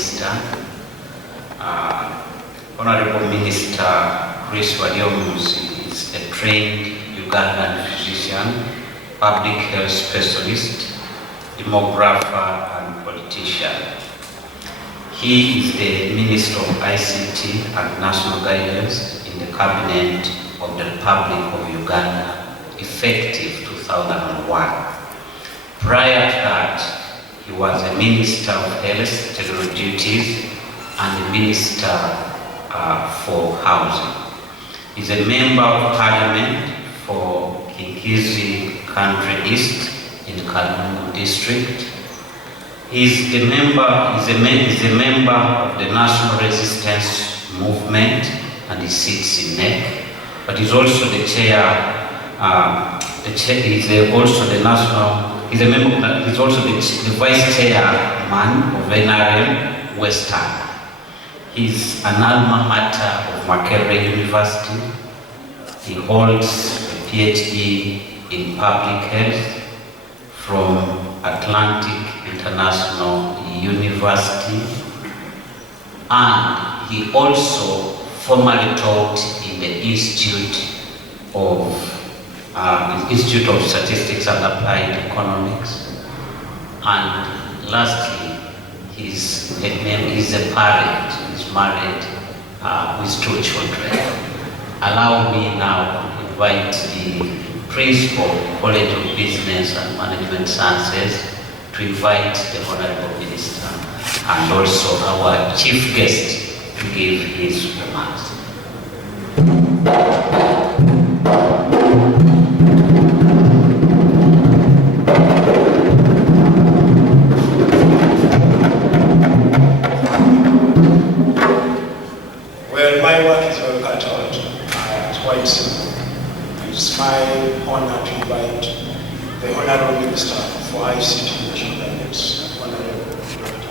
Minister. Honorable Minister BARYOMUNSI is a trained Ugandan physician, public health specialist, demographer, and politician. He is the Minister of ICT and National Guidance in the Cabinet of the Republic of Uganda, effective 2001. Prior to that, he was a Minister of Health, Federal Duties, and the Minister for Housing. He's a Member of Parliament for Kinkizi Country East in Kalungu District. He's a member of the National Resistance Movement, and he sits in NEC. But he's also the chair. He's also the vice chairman of NRM Western. He's an alma mater of Makerere University. He holds a PhD in public health from Atlantic International University, and he also formerly taught in the Institute of Statistics and Applied Economics. And lastly, he's a parent. He's married with 2 children. Allow me now to invite the Principal, College of Business and Management Sciences, to invite the Honorable Minister and also our Chief Guest to give his remarks. Well, my work is well cut out. It's quite simple. It's my honor to invite the Honorable Minister for ICT and National Guidance, Honorable Dr.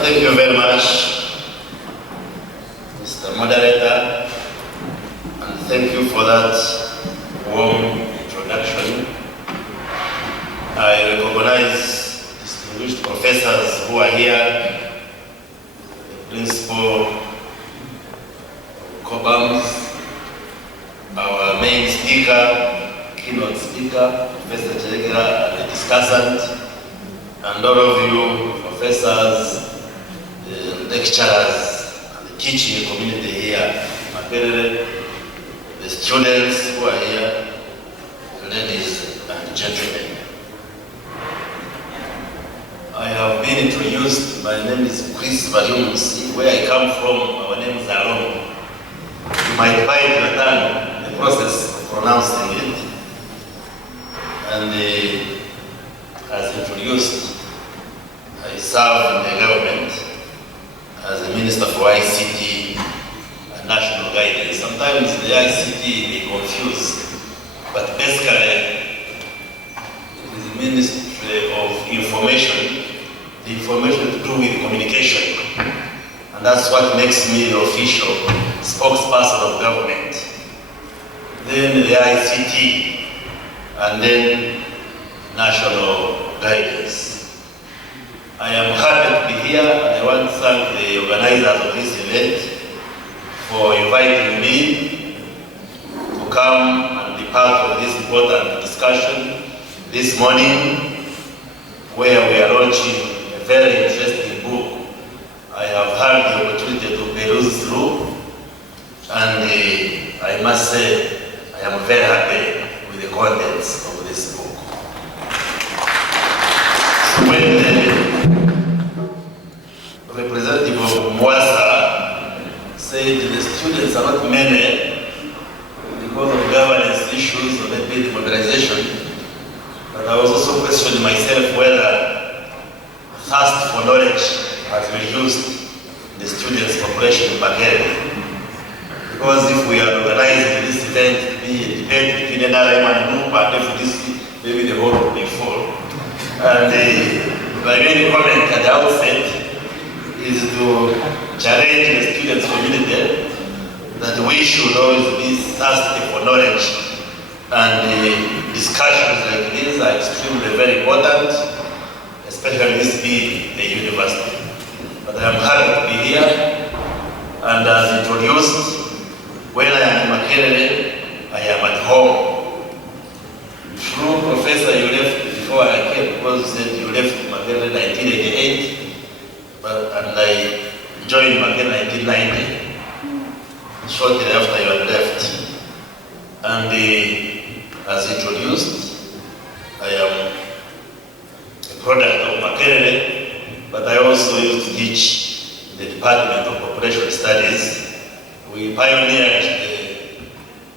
Thank you very much, Mr. Moderator, and thank you for that warm introduction. I recognize distinguished professors who are here, the Principal Cobams, our main speaker, keynote speaker, Professor Chelegera, and the discussant, and all of you professors, lecturers, and the teaching community here, Makerere, the students who are here, ladies and gentlemen. I have been introduced. My name is BARYOMUNSI. Where I come from, our names are long. You might find your tongue in the process of pronouncing it. And as introduced, I serve in the government as the Minister for ICT and National Guidance. Sometimes the ICT may confuse, but basically it is the Ministry of Information, the information to do with communication. And that's what makes me the official spokesperson of government. Then the ICT, and then National Guidance. I am happy to be here, and I want to thank the organizers of this event for inviting me to come and be part of this important discussion this morning, where we are launching a very interesting book. I have had the opportunity to peruse through, and I must say I am very happy with the contents of this book. When Representative of Mwasa said the students are not many because of governance issues or maybe the mobilization, but I was also questioning myself whether thirst for knowledge has reduced the students' population in Makerere. Because if we are organizing this event to be a debate between NRM and NUP, and if this, maybe the whole will be full. And my main comment at the outset is to challenge the students' community that we should always be thirsty for knowledge, and discussions like these are extremely very important, especially this being a university. But I am happy to be here, and as introduced, when I am in Makerere, I am at home. True, Professor, you left before I came, because you said you left Makerere in 1988, and I joined Makerere in 1990, shortly after you had left. And as introduced, I am a product of Makerere, but I also used to teach in the Department of Population Studies. We pioneered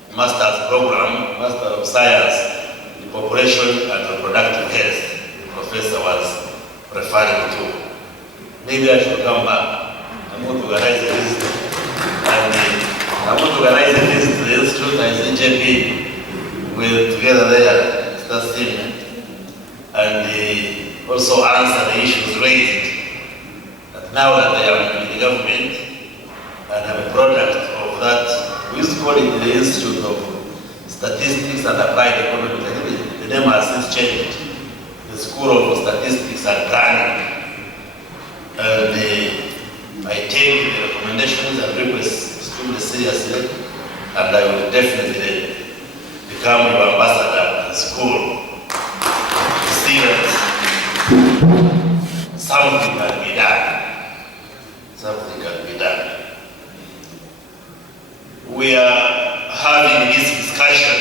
the master's program, Master of Science in Population and Reproductive Health, the professor was referring to. Maybe I should come back. I'm going to organize a visit. And I'm going to organize a visit to the institute and CJP. We're together there, start seeing it. And also answer the issues raised. That now that I am in the government and I'm a product of that, we used to call it the Institute of Statistics and Applied Economics. I think the name has since changed. The School of Statistics and Planning. And I take the recommendations and requests extremely seriously, and I will definitely become your ambassador at the school to see that something can be done. Something can be done. We are having this discussion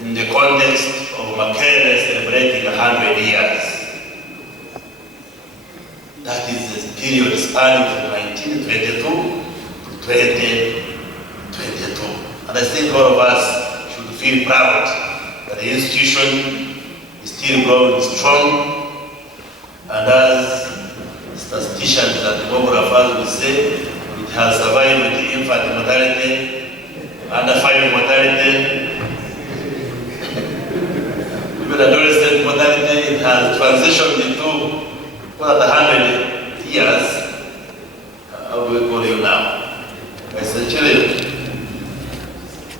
in the context of Makerere celebrating 100 years. That is a period spanning from 1922 to 2022. And I think all of us should feel proud that the institution is still growing strong. And as statisticians and demographers will say, it has survived the infant mortality, under 5 mortality, even adolescent mortality. It has transitioned into what 100 years. How do we call you now? By century.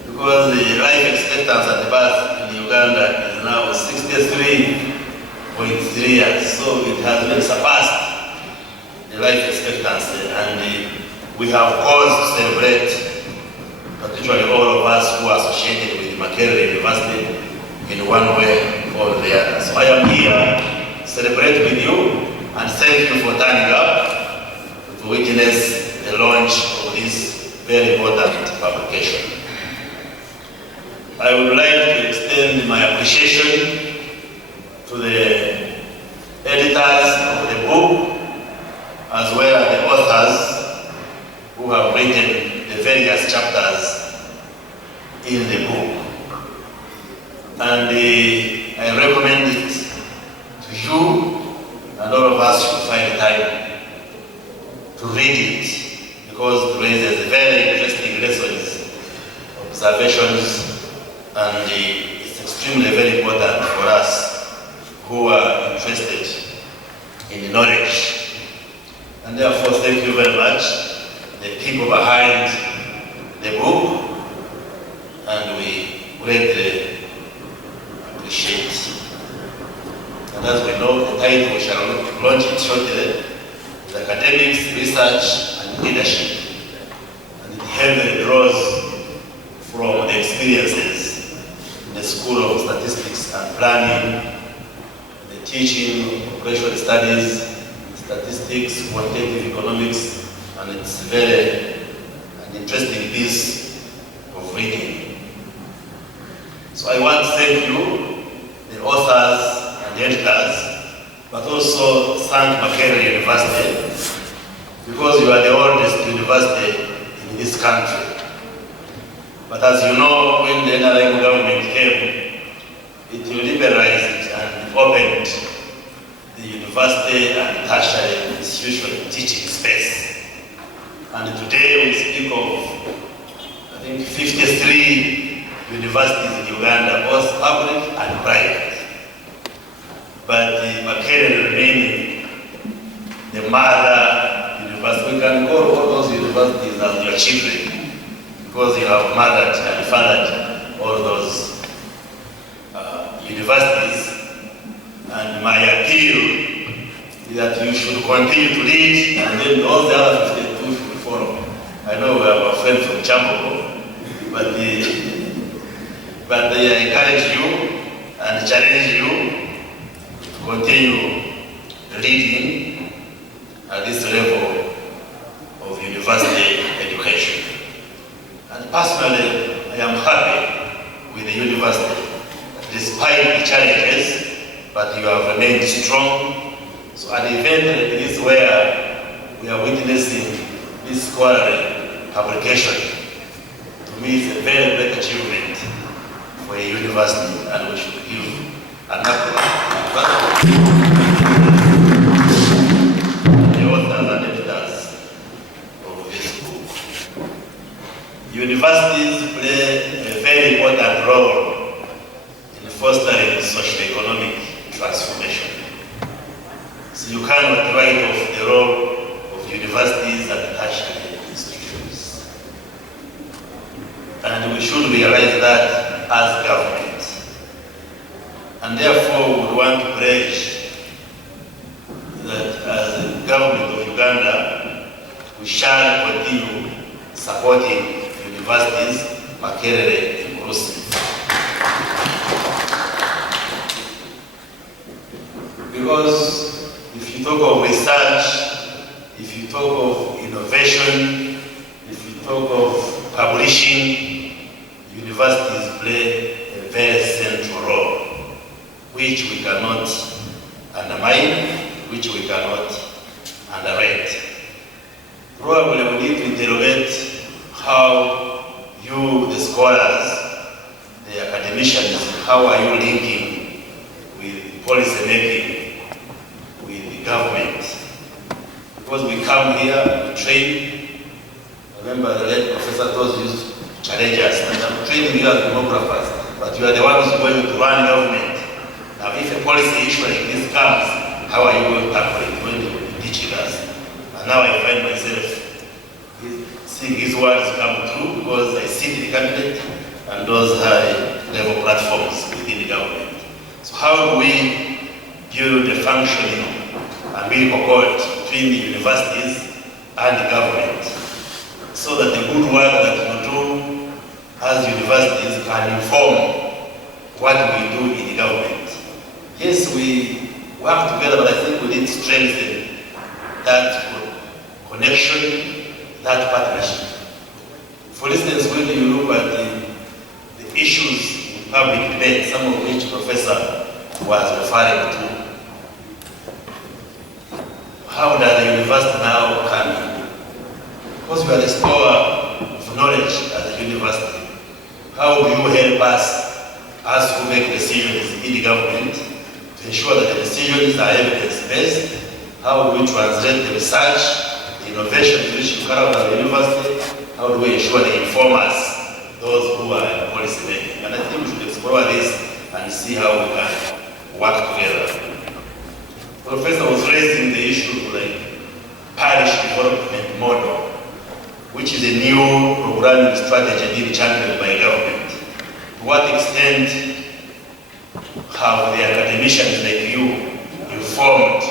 Because the life expectancy at birth in Uganda is now 63.3 years. So it has been surpassed, the life expectancy, and we have cause to celebrate, particularly all of us who are associated with Makerere University in one way or the other. So I am here to celebrate with you and thank you for turning up to witness the launch of this very important publication. I would like to extend my appreciation to the editors of the book, as well as the authors who have written the various chapters in the book. And I recommend it to you, and all of us should find time to read it, because it raises very interesting lessons, observations, and it's extremely very important for us who are interested in the knowledge. And therefore, thank you very much, the people behind the book, and we greatly appreciate it. And as we know, the title we shall launch it shortly is Academics, Research, and Leadership. And it heavily draws from the experiences in the School of Statistics and Planning, the teaching of operational studies, statistics, quantitative economics, and it's very an interesting piece of reading. So I want to thank you, the authors and the editors, but also thank Makerere University, because you are the oldest university in this country. But as you know, when the NRM government came, it liberalized and opened the university and tertiary institution teaching space. And today we speak of, I think, 53 universities in Uganda, both public and private. but Makerere remaining the mother university. We can call all those universities as your children because you have mothered and fathered all those universities. And my appeal is that you should continue to lead, and then all the other 52 should follow. I know we have a friend from Chambogo, but they encourage you and challenge you to continue leading at this level of university education. And personally, I am happy with the university, despite the challenges, but you have remained strong. So an event like this where we are witnessing this scholarly publication, to me is a very great achievement for a university, and we should give an applause to the authors and editors of this book. Universities play a very important role in fostering socio-economic transformation. So you cannot write off the role of universities and tertiary institutions. And we should realize that as government. And therefore we would want to pledge that as the government of Uganda, we shall continue supporting universities, Makerere inclusive. Because if you talk of research, if you talk of innovation, if you talk of publishing, universities play a very central role, which we cannot undermine, which we cannot underrate. Probably we need to interrogate how you, the scholars, the academicians, how are you linking with policy making, with the government? Because we come here, we train. I remember the late Professor Toz used to challenge us, and I'm training you as demographers, but you are the ones going to run government. Now if a policy issue like this comes, how are you going to tackle it when you teach us? And now I find myself seeing his words come true because I sit in the cabinet and those high-level platforms within the government. So how do we build a functioning umbilical cord between the universities and the government so that the good work that we do as universities can inform what we do in the government? Yes, we work together, but I think we need to strengthen that connection, that partnership. For instance, when you look at the issues in public debate, some of which Professor was referring to, how does the university now come? Because we are the store of knowledge as a university. How do you help us who make decisions in the government to ensure that the decisions are evidence-based? How do we translate the research, the innovation which you carry out at the university? How do we ensure they inform us, those who are policy making? And I think we should explore this and see how we can work together. The professor was raising the issue like parish development model, which is a new programming strategy being championed by government. To what extent have the academicians like you informed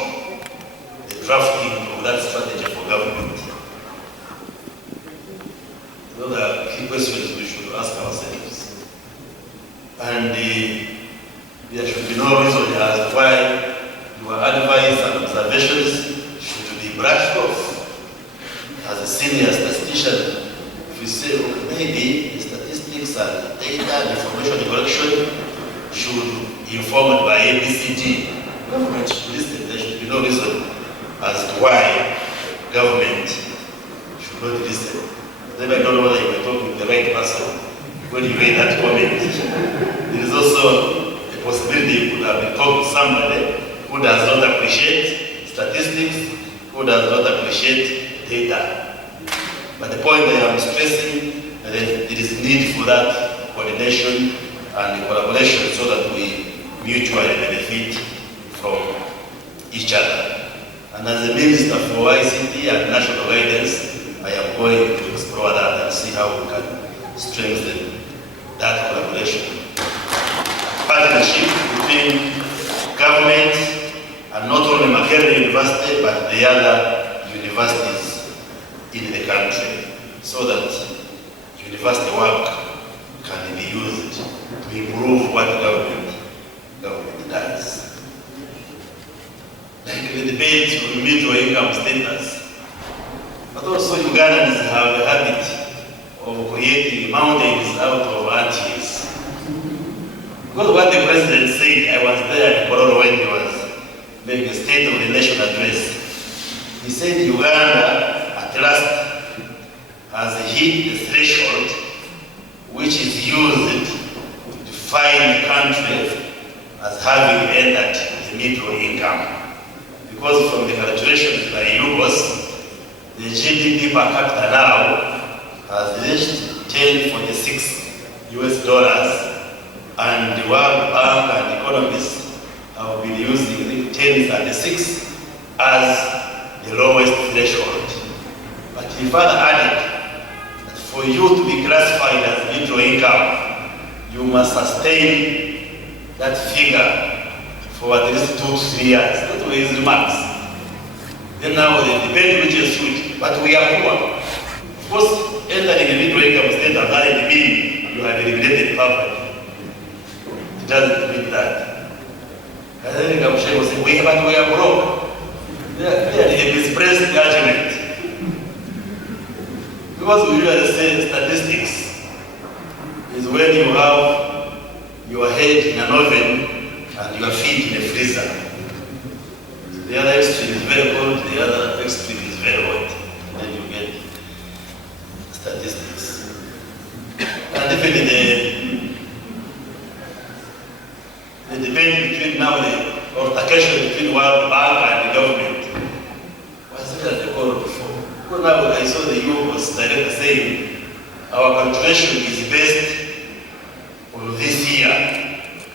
the drafting of that strategy for government? Those are key questions we should ask ourselves. And there should be no reason as to why your advice and observations should be brushed off. As a senior statistician, if you say, okay, maybe the statistics and data and information collection should be informed by ABCD, government should listen. There should be no reason as to why government should not listen. Then I don't know whether you were talking to the right person when you made that comment. There is also a possibility you could have been talking to somebody who does not appreciate statistics, who does not appreciate data. But the point that I am stressing that there is need for that coordination and collaboration so that we mutually benefit from each other. And as a Minister for ICT and National Guidance, I am going to explore that and see how we can strengthen that collaboration. Partnership between government and not only Makerere University, but the other universities in the country, so that university work can be used to improve what government does. Like the debate on middle income status, but also Ugandans have a habit of creating mountains out of antes. Because what the president said, I was there in Kororo when he was making a State of the Nation address. He said Uganda at last has hit the threshold which is used to define the country as having entered the middle income. Because from the calculations by UBOS, the GDP per capita now has reached 1046 US dollars, and the World Bank and economists have been using 1036 as the lowest threshold. But he further added that for you to be classified as middle income, you must sustain that figure for at least 2 to 3 years. That was his remarks. Then now the debate which is huge, but we are poor. Of course, entering the middle income state does not mean you have eliminated poverty. It doesn't mean that. I think I'm sure was saying, we are broke. Clearly a misplaced argument. Because we usually say statistics is when you have your head in an oven and your feet in a freezer. The other extreme is very cold, the other extreme is very hot. Then you get statistics. And even the debate between now the altercation between World Bank and the government was really recorded before. Because now I saw the UBOS directly saying our calculation is based on this year,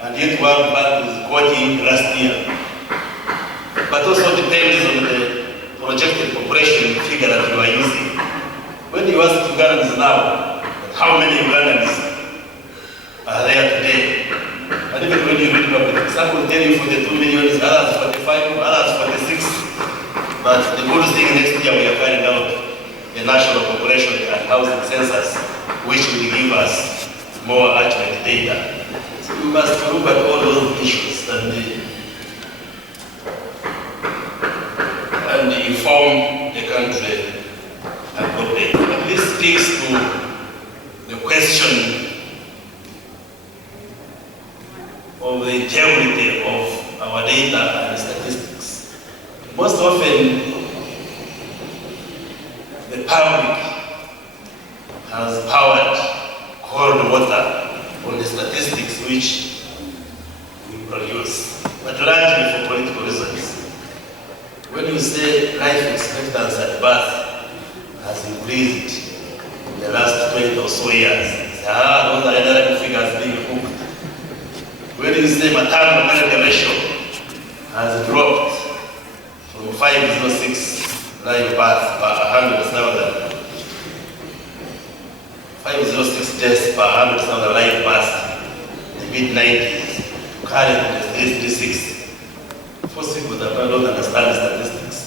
and yet World Bank is quoting last year. But also depends on the projected population figure that you are using. When you ask Ugandans now, how many Ugandans are there today? And even when you read about it, some will tell you 42 million, others 45, others 46. But the good thing, next year we are carrying out a national population and housing census, which will give us more accurate data. So we must look at all those issues and inform the country appropriately. But this speaks to the question of the integrity of our data and statistics. Most often, the public has powered cold water on the statistics which we produce, but largely for political reasons. When you say life expectancy at birth has increased in the last 20 or so years, those are another figures being cooked. When you say maternal mortality ratio has dropped from 506 live births per 100,000, 506 deaths per 100,000 live births in the mid-90s, currently 336. Most people that don't understand statistics.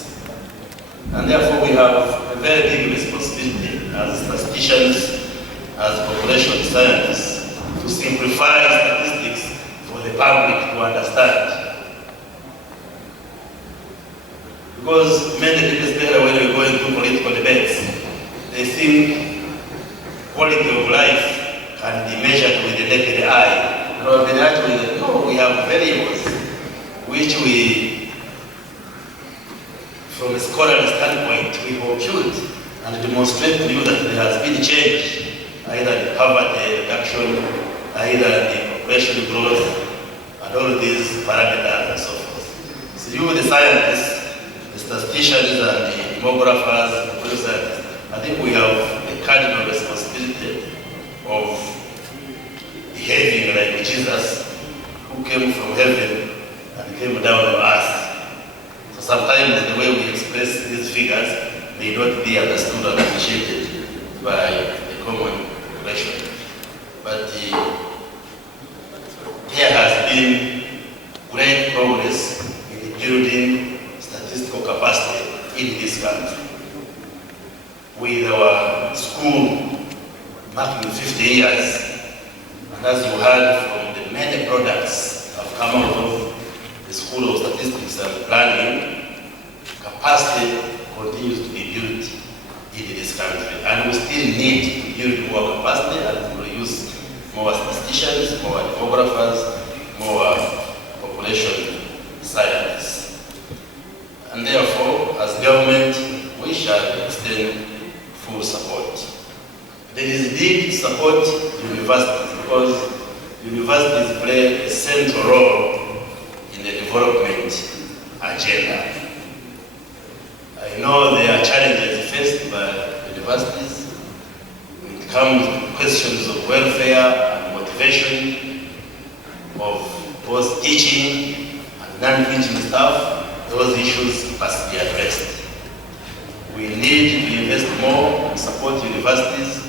And therefore we have a very big responsibility as statisticians, as population scientists, to simplify statistics for the public to understand. Because many people, especially when we go into political debates, they think quality of life can be measured with the naked eye. No, we have variables which we, from a scholarly standpoint, we compute and demonstrate to you that there has been change, either in poverty reduction, either in population growth, and all these parameters and so forth. So you, the scientists, the statisticians, and the demographers, the political scientists, I think we have a cardinal responsibility of behaving like Jesus, who came from heaven and came down on us. So sometimes the way we express these figures may not be understood and appreciated by the common population. But there has been great progress in building statistical capacity in this country. With our school marking 50 years, and as you heard from the many products that have come out of the School of Statistics and Planning, capacity continues to be built in this country. And we still need to build more capacity and to produce more statisticians, more demographers, more population scientists. And therefore, as government, we shall extend full support. There is need to support universities because universities play a central role in the development agenda. I know there are challenges faced by universities when it comes to questions of welfare and motivation of both teaching and non-teaching staff. Those issues must be addressed. We need to invest more and support universities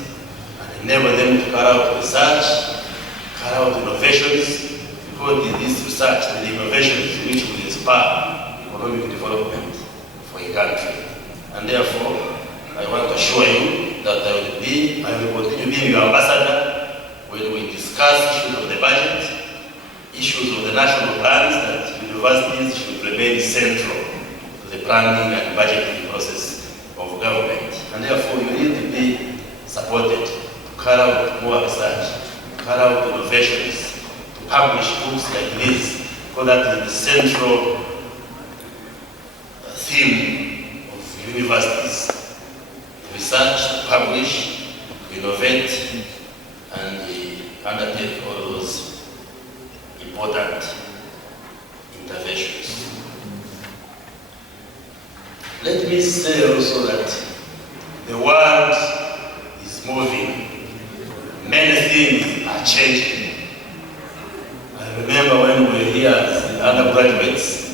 and enable them to carry out research, carry out innovations, because it is research and innovations which will inspire economic development for a country. And therefore, I want to assure you that I will continue being your ambassador when we discuss issues of the budget, issues of the national plans, that universities should remain central to the planning and budgeting process of government. And therefore, you need to be supported to carry out more research, to carry out innovations, to publish books like this, because that is the central theme of universities. Research, publish, innovate, and undertake all those important interventions. Let me say also that the world is moving. Many things are changing. I remember when we were here as undergraduates,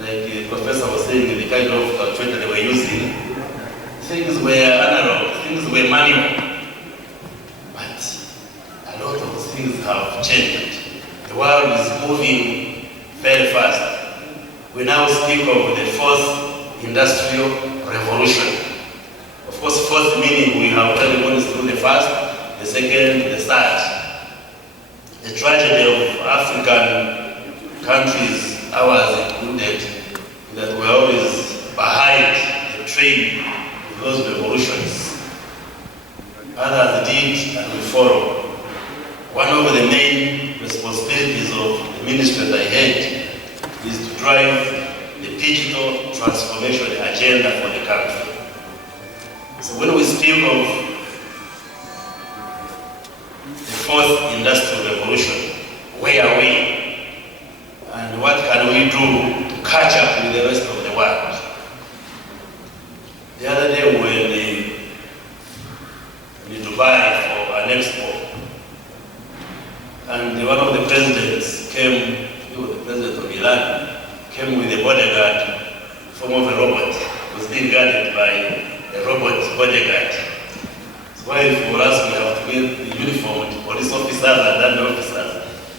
like the professor was saying, the kind of calculator they were using, things were analog, things were manual. But a lot of things have changed. The world is moving very fast. We now speak of the fourth industrial revolution. Of course, fourth meaning we have already gone through the first, the second, the third. The tragedy of African countries, ours included, that we're always behind the train of those revolutions. Others did and we follow. One of the main responsibilities of the ministry that I had is to drive the digital transformation agenda for the country. So when we speak of the fourth industrial revolution, where are we? And what can we do to catch up with the rest of the world? The other day we were in Dubai for an expo, and one of the presidents came, he was the president of Iran, came with a bodyguard, form of a robot. It was being guarded by a robot bodyguard. So while for us we have to wear the uniform, police officers and army officers,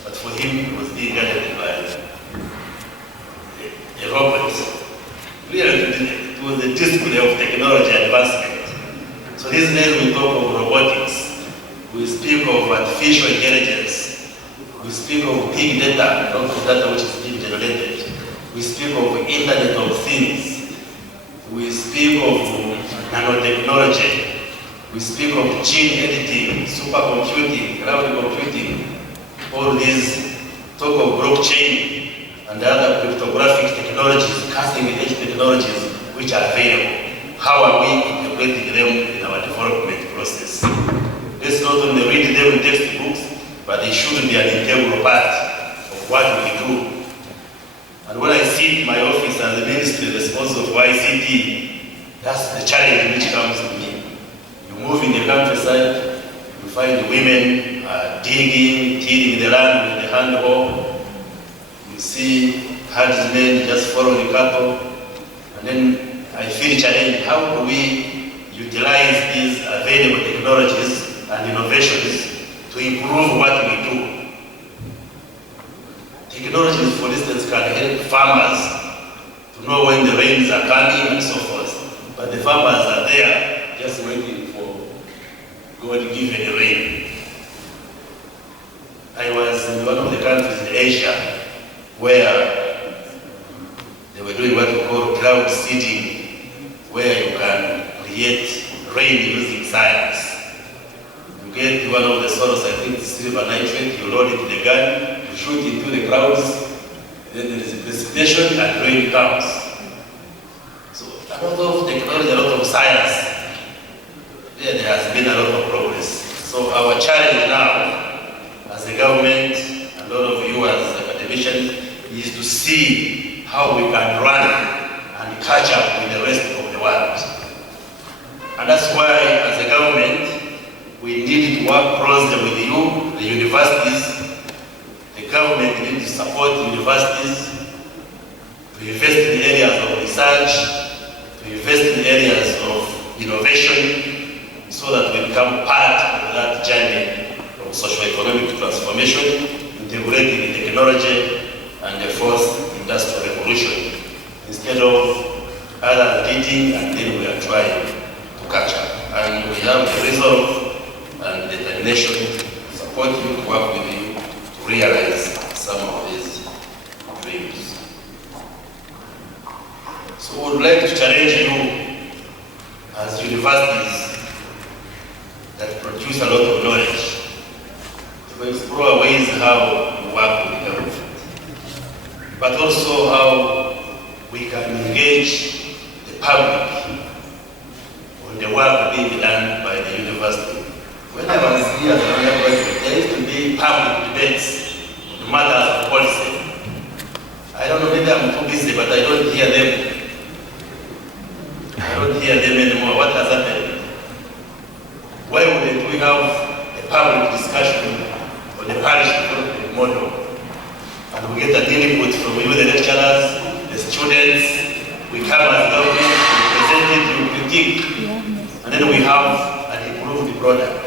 but for him it was being guarded by a robot. Really, it was a display of technology advancement. So these days we talk of robotics, we speak of artificial intelligence, we speak of big data, a lot of data which is being generated. We speak of Internet of Things. We speak of nanotechnology. We speak of gene editing, supercomputing, cloud computing. All these talk of blockchain and other cryptographic technologies, cutting-edge technologies which are available. How are we integrating them in our development process? Let's not only read them in textbooks, but they should be an integral part of what we do. And when I sit in my office as the ministry responsible for ICT, that's the challenge which comes to me. You move in the countryside, you find the women digging, tilling the land with the hand hoe. You see herdsmen just following cattle. And then I feel challenged, how do we utilize these available technologies and innovations to improve what we do? Technologies, for instance, can help farmers to know when the rains are coming and so forth. But the farmers are there just waiting for God-given rain. I was in one of the countries in Asia where they were doing what we call cloud seeding, where you can create rain using science. You get one of the sources, I think it's silver nitrate, you load it in the gun, you shoot into the clouds, then there is a precipitation and rain comes. So a lot of technology, a lot of science, there has been a lot of progress. So our challenge now, as a government, and all of you as academicians, is to see how we can run and catch up with the rest of the world. And that's why, as a government, we need to work closely with you, the universities. The government needs to support universities, to invest in areas of research, to invest in areas of innovation, so that we become part of that journey of socio-economic transformation, integrating technology and the fourth industrial revolution, instead of others leading and then we are trying to catch up. And we have the resolve and determination to support you, to work with you, to realize some of these dreams. So we would like to challenge you as universities that produce a lot of knowledge, to explore ways how we work with the government, but also how we can engage the public on the work being done by the university. When I was here as an undergraduate, there used to be public debates on matters of policy. I don't know, maybe I'm too busy, but I don't hear them. I don't hear them anymore. What has happened? Why wouldn't we have a public discussion on the parish development model? And we get an input from you, the lecturers, the students. We come as government, we present it, you critique, and then we have an improved product.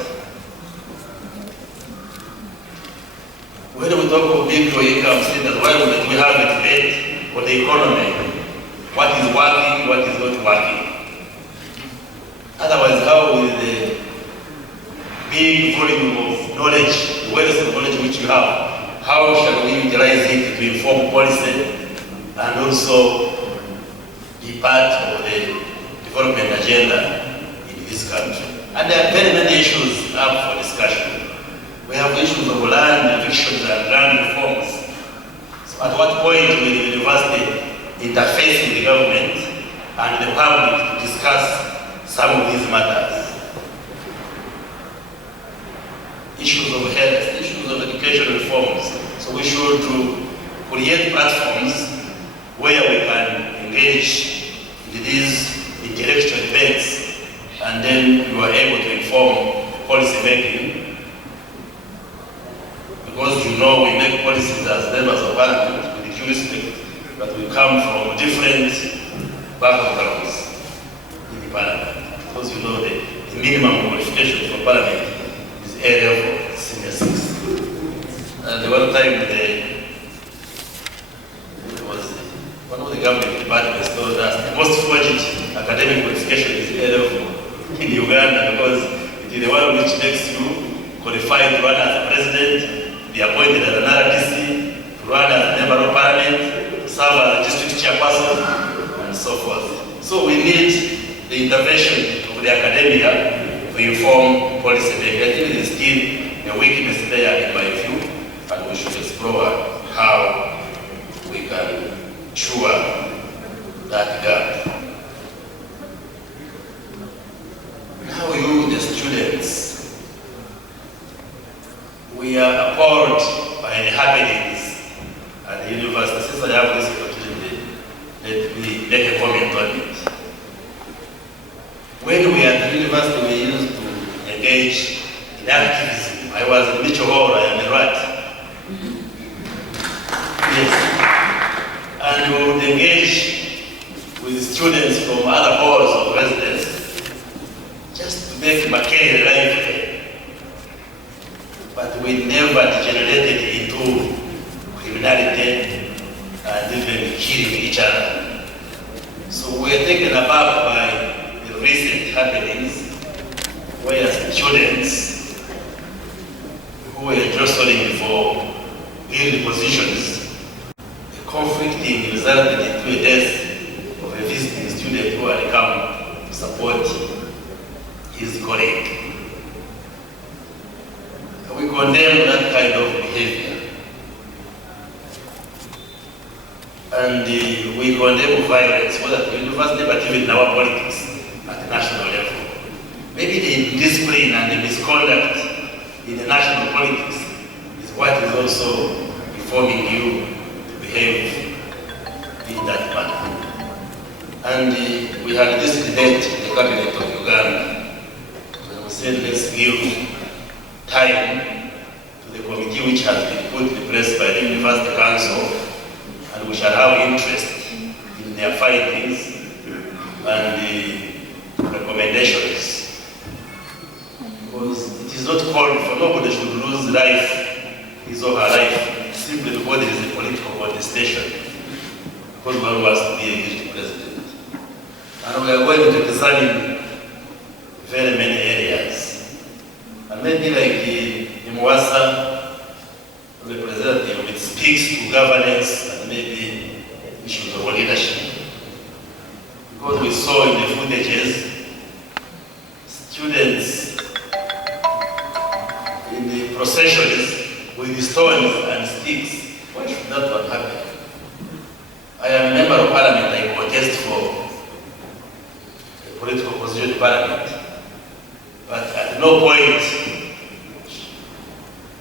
When we talk of big low income status, why wouldn't we have a debate on the economy? What is working, what is not working? Otherwise, how will the big volume of knowledge, the wealth of knowledge which you have, how shall we utilize it to inform policy and also be part of the development agenda in this country? And there are very many issues up for discussion. We have issues of land evictions and land reforms. So at what point will the university interface with the government and the public to discuss some of these matters? Issues of health, issues of education reforms. So we should create platforms where we can engage in these intellectual debates, and then you are able to inform policy making. Because you know we make policies as members of parliament with due respect, but we come from different backgrounds in the parliament. Because you know the minimum qualification for parliament is A level, senior 6. And one time one of the government departments told us the most forged academic qualification is A level in Uganda, because it is the one which makes you qualified to run as a president, be appointed as an RDC, to run as a member of parliament, to serve as a district chairperson, and so forth. So we need the intervention of the academia to inform policy making. I think there is still a weakness there in my view, and we should explore how we can ensure that gap. Now you, the students, we are appalled by the happenings at the university. Since I have this opportunity, let me make a comment on it. When we at the university, we used to engage in activism. I was in Mitchell Hall, I am a rat. Yes. and we would engage with students from other halls of residence just to make Makerere lively. But we never degenerated into criminality and even killing each other. So we were taken aback by the recent happenings where students who were jostling for field positions, the conflicting resulted into a death of a visiting student who had come to support his colleague. We condemn that kind of behavior. And we condemn violence, whether at the university, but even in our politics at the national level. Maybe the discipline and the misconduct in the national politics is what is also informing you to behave in that manner. And we had this debate in the cabinet of Uganda. And we said, let's give time to the committee which has been put in place by the University Council, and we shall have interest in their findings and the recommendations. Because it is not called for, nobody should lose his or her life simply because there is a political contestation, because one wants to be a good president. And we are going to examine very many areas. And maybe like in Mwasa, the representative, it speaks to governance and maybe issues of leadership. Because we saw in the footages, students in the processions with stones and sticks. Why should that one happen? I am a member of parliament, I contest for a political position in parliament. But at no point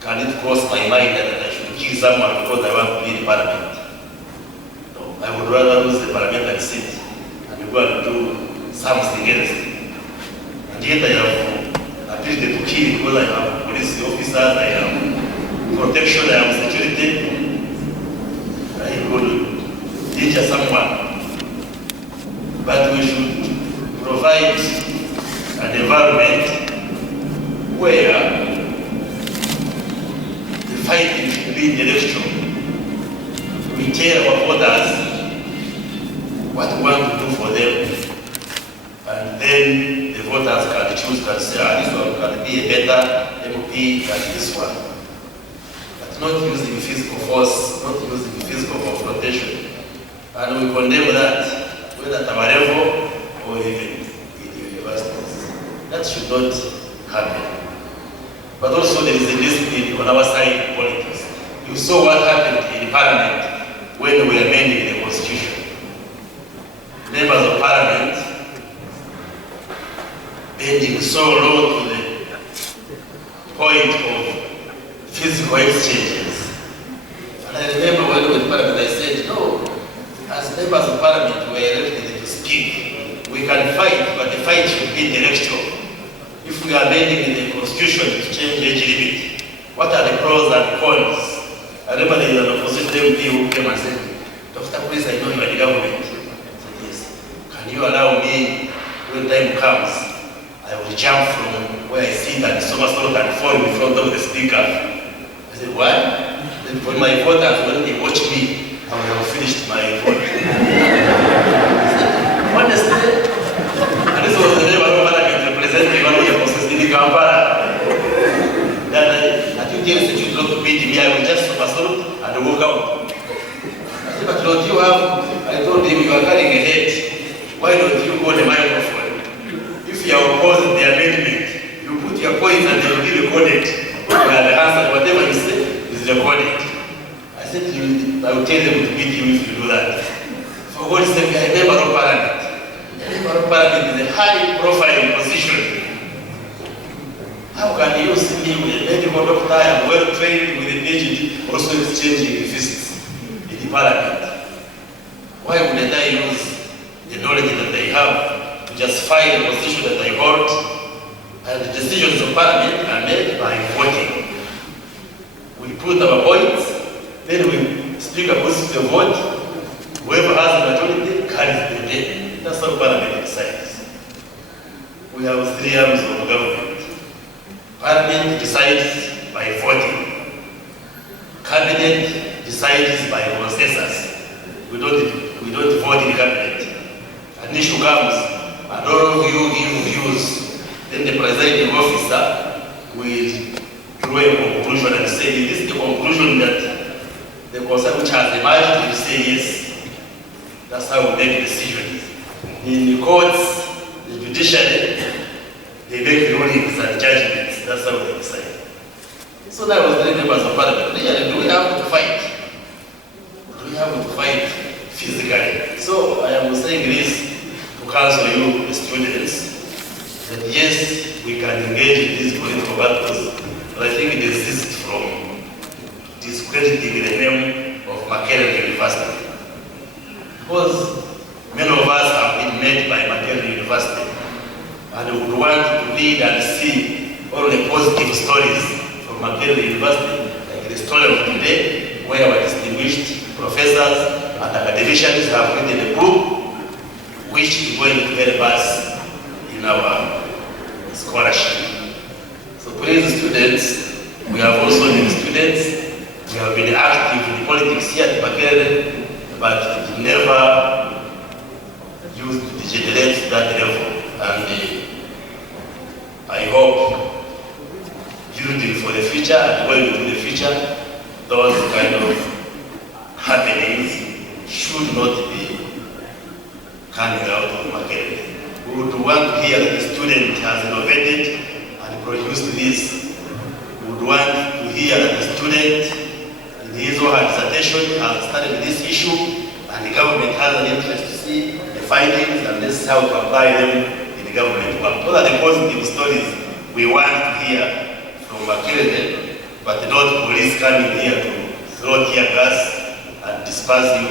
can it cross my mind that I should kill someone because I want to be in parliament. No, I would rather lose the parliamentary seat and go and do something else. And yet I have appealed to kill because I have police officers, I have protection, I have security. I could injure someone. But we should provide an environment where the fighting should be intellectual. We tell our voters what we want to do for them, and then the voters can choose, can say, this one can be a better MP than this one. But not using physical force, not using physical confrontation. And we condemn that, whether at our level or even in the universities. That should not happen. But also there is a discipline on our side in politics. You saw what happened in Parliament when we were amending the Constitution. Members of Parliament bending so low to the point of physical exchanges. And I remember when we were in Parliament, I said, no, as members of Parliament we are elected to speak. We can fight, but the fight should be intellectual. If we are amending the Constitution to change age limit, what are the pros and cons? I remember there is an opposition MP who came and said, Dr. Please, I know you are the government. I said, yes. Can you allow me, when time comes, I will jump from where I sit and somersault and fall in front of the speaker. I said, why? Then for my voters, when they watch me, I will have finished my vote. Honestly, and this was the name of Parliament representing one of the processes in Kampala. That I think the institute not to beat me, I will just somersault and walk out. I said, but don't you have, I told him, you are carrying a head. Why don't you hold the microphone? If you are opposing the amendment, you put your points and they will be recorded. The answer, whatever you say, is recorded. I said, I will tell them to beat you if you do that. For God's sake, I am a member of Parliament. A member of Parliament is a high-profile position. How can you see me with a medical doctor, I am well-trained with a PhD, also exchanging fists in the Parliament? Why wouldn't I use the knowledge that they have to justify the position that I hold? And the decisions of Parliament are made by voting. We put our points, then we speak about the vote, Whoever has the majority carries the day. That's how Parliament decides. We have 3 arms of government. Parliament decides by voting. Cabinet decides by consensus. We don't vote in cabinet. An issue comes, and all of you give views. Then the presiding officer will draw a conclusion and say, this is the conclusion that the concern which has emerged will say yes. That's how we make decisions. In the courts, the judiciary, they make rulings and judgments. That's how they decide. So that was the members of Parliament. Really, do we have to fight? Do we have to fight physically? So I am saying this to counsel you, the students, that yes, we can engage in these political battles, but I think it exists from discrediting the name of Makerere University. Because many of us have been made by Makerere University, and we would want to read and see all the positive stories from Makerere University, like the story of today, where our distinguished professors and academicians have written a book which is going to help us in our scholarship. So please, students, we have also been students, we have been active in politics here at Makerere, but it never used to degenerate to that level. And I hope, building for the future and going into the future, those kind of happenings should not be coming out of Makerere. We would want to hear that the student has innovated and produced this. We would want to hear that the student, in his or her dissertation, has studied this issue, and the government has an interest to see the findings, and this is how to apply them in the government work. Those are the positive stories we want to hear from Makerere, but not police coming here to throw tear gas and disperse you.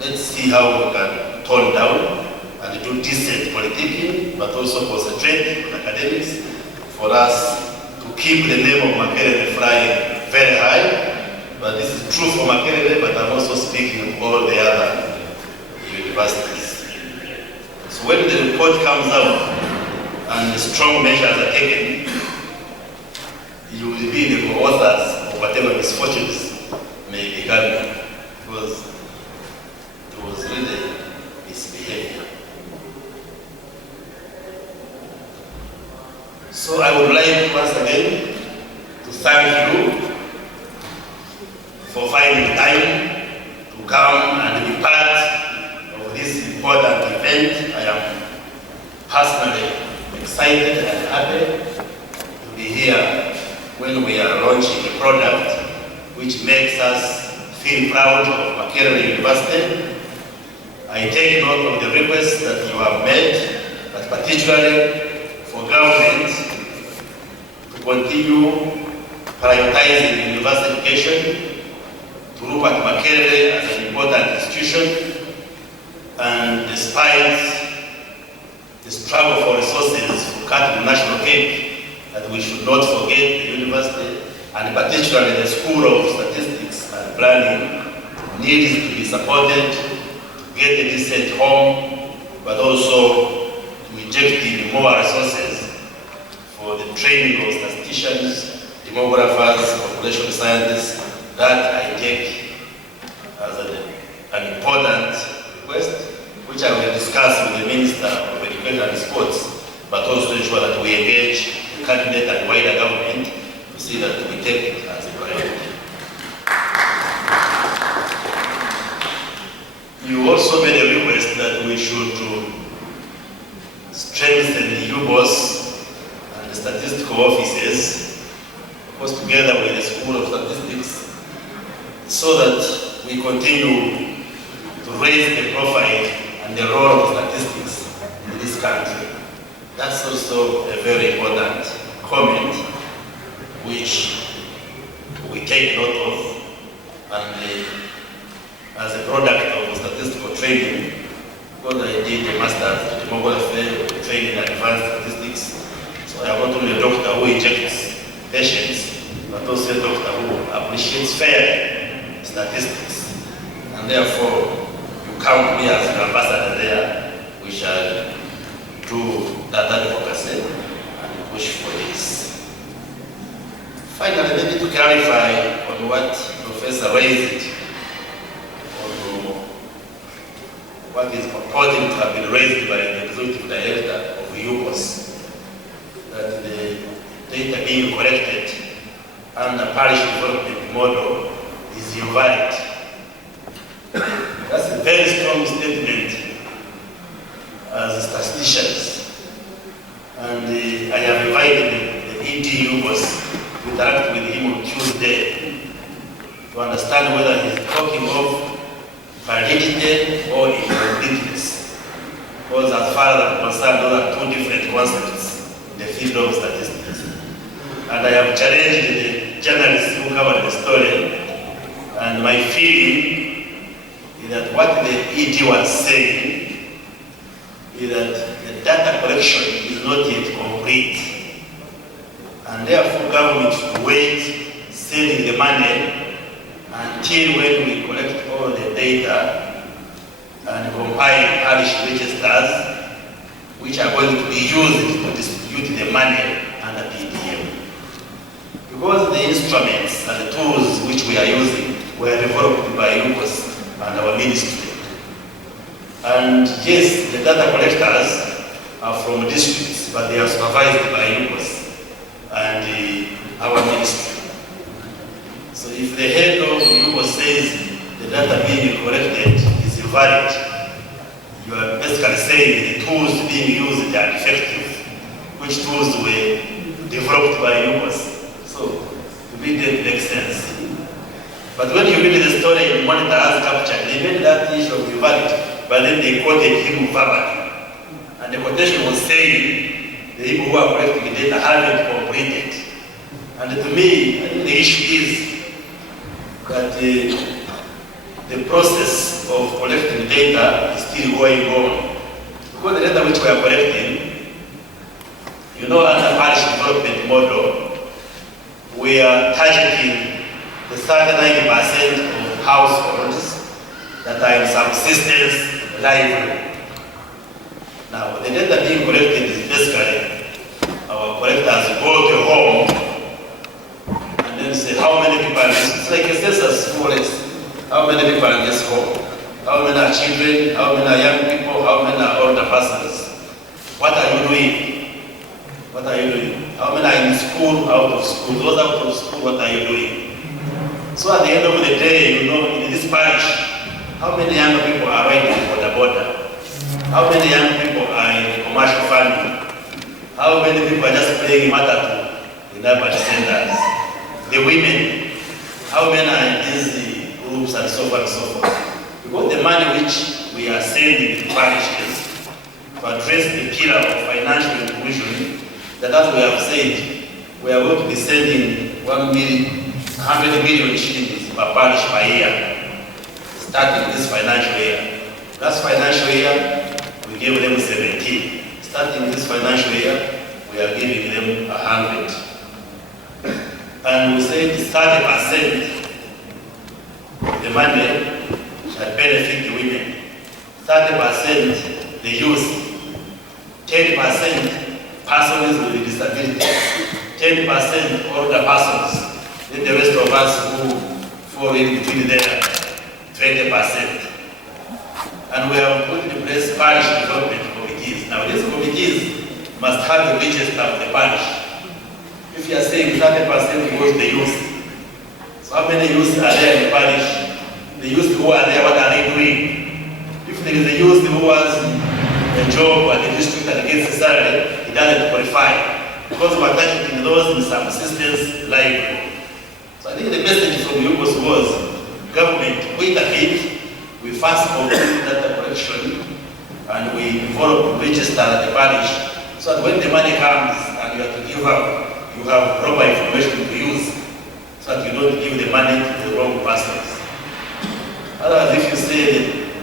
Let's see how we can tone down and do decent politicking, but also concentrate on academics for us to keep the name of Makerere flying very high. But this is true for Makerere, but I'm also speaking of all the other universities. So when the report comes out and the strong measures are taken, you will be the co-authors of whatever misfortunes may be coming, because it was really misbehavior. So I would like once again to thank you for finding time to come and be part of this important event. I am personally excited and happy to be here when we are launching a product which makes us feel proud of Makerere University. I take note of the requests that you have made, but particularly for government to continue prioritizing university education, to look at Makerere as an important institution, and despite the struggle for resources to cut the national cake, that we should not forget the university, and particularly the School of Statistics and Planning needs to be supported to get a decent home, but also to inject in more resources for the training of statisticians, demographers, population scientists. That I take as an important request, which I will discuss with the Minister of Education and Sports, but also ensure that we engage the cabinet and wider government to see that we take it as a priority. You also made a request that we should strengthen the UBOS and the statistical offices, of course together with the School of Statistics, so that we continue to raise the profile and the role of statistics in this country. That's also a very important comment which we take note of, and as a product of statistical training, because I did a master's in demography, training in advanced statistics, so I am not only a doctor who injects patients, but also a doctor who appreciates fairly statistics. And therefore, count me as an ambassador there, we shall do that advocacy and push for this. Finally, maybe to clarify on what Professor raised, on what is purporting to have been raised by the Executive Director of UPOS, that the data being collected under parish development model is invalid. That's a very strong statement as statisticians. And I have invited the ED UPOS to interact with him on Tuesday to understand whether he's talking of validity or incompleteness. Because as far as I'm concerned, those are two different concepts in the field of statistics. And I have challenged the journalists who covered the story, and my feeling is that what the ED was saying is that the data collection is not yet complete, and therefore government should wait sending the money until when we collect all the data and compile parish registers, which are going to be used to distribute the money under PDM. Because the instruments and the tools which we are using were developed by UPOS and our ministry. And yes, the data collectors are from districts, but they are supervised by UPOS and our ministry. So if the head of UPOS says the data being collected is invalid, you are basically saying the tools being used are effective, which tools were developed by UPOS. So, to me, that makes sense. But when you read the story in Monitor as captured, they made that issue of invalid, but then they quoted him verbally. And the quotation was saying the people who are collecting data haven't completed. And to me, I think the issue is that the process of collecting data is still going on. Because the data which we are collecting, you know, under parish development model, we are targeting the 39% of households that are in subsistence livelihood. Now, the data being collected is basically our collectors go to home and then say how many people are in this. It's like a census, more or less. How many people are in this home? How many are children? How many are young people? How many are older persons? What are you doing? What are you doing? How many are in school, out of school? Those out of school, what are you doing? So at the end of the day, you know, in this parish, how many young people are riding for the border? How many young people are in commercial farming? How many people are just playing matatu in urban centers? The women, how many are in these groups and so forth and so forth? Because the money which we are sending to parishes to address the pillar of financial inclusion, that as we have said, we are going to be sending 100 million shillings per parish per year, starting this financial year. Last financial year, we gave them 17. Starting this financial year, we are giving them 100. And we said 30% of the money shall benefit the women, 30% the youth, 10% persons with disabilities, 10% older persons, then the rest of us who fall in between there, 20%. And we have put in place parish development committees. Now these committees must have a register of the parish. If you are saying 30% goes to the youth, so how many youths are there in the parish? The youth who are there, what are they doing? If there is a youth who has a job at the district and gets a salary, he doesn't qualify. Because we are targeting those in subsistence livelihood. So I think the message from UPOS was, government, wait a bit, we first complete data collection and we develop register at the parish, so that when the money comes and you have to give up, you have proper information to use, so that you don't give the money to the wrong persons. Otherwise, if you say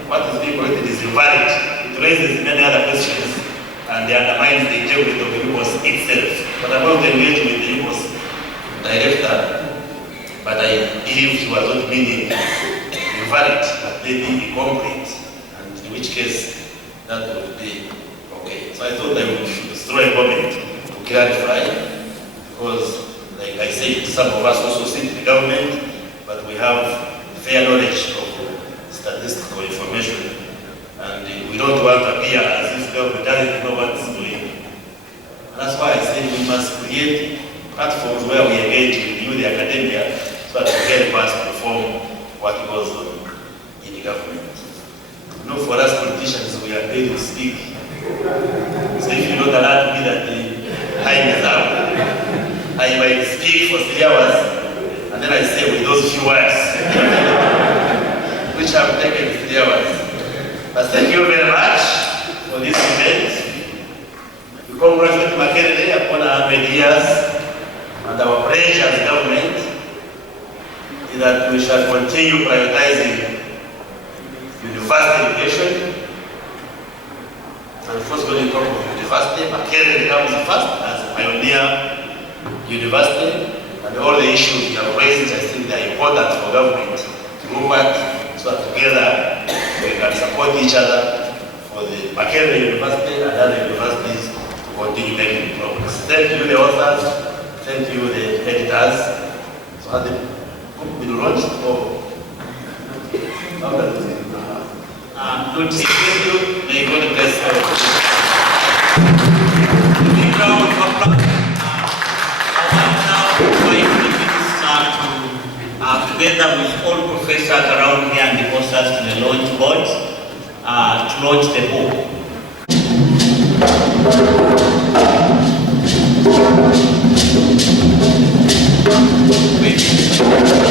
what is being collected is invalid, it raises many other questions and it undermines the integrity of the UPOS itself. But I'm going to engage with the UPOS director, but I believe she was not meaning invalid, but maybe incomplete. which case that would be okay. So I thought I would throw a comment to clarify, because like I said, some of us also sit in the government, but we have fair knowledge of statistical information, and we don't want to appear as if government doesn't know what's doing. And that's why I said we must create platforms where we engage with you, the academia, so that we help us perform what goes on in the government. You know, for us politicians, we are paid to speak. So if you're not allowed to be that high reserve, I might speak for 3 hours, and then I say with those few words, which have taken 3 hours. But thank you very much for this event. We congratulate Makerere upon 100 years, and our pledge as government is that we shall continue prioritizing university education. And first going to talk of university, Makerere becomes first as a pioneer university, and all the issues you have raised, I think they are important for government to move at, so that together we can support each other for the Makerere University and other universities to continue making progress. Thank you, the authors. Thank you, the editors. So has the book been launched or how does it? Good to see you. May God bless you. Big round of applause. I want now to invite the minister to, together with all professors around here and the authors to the launch board, to launch the book. Thank you.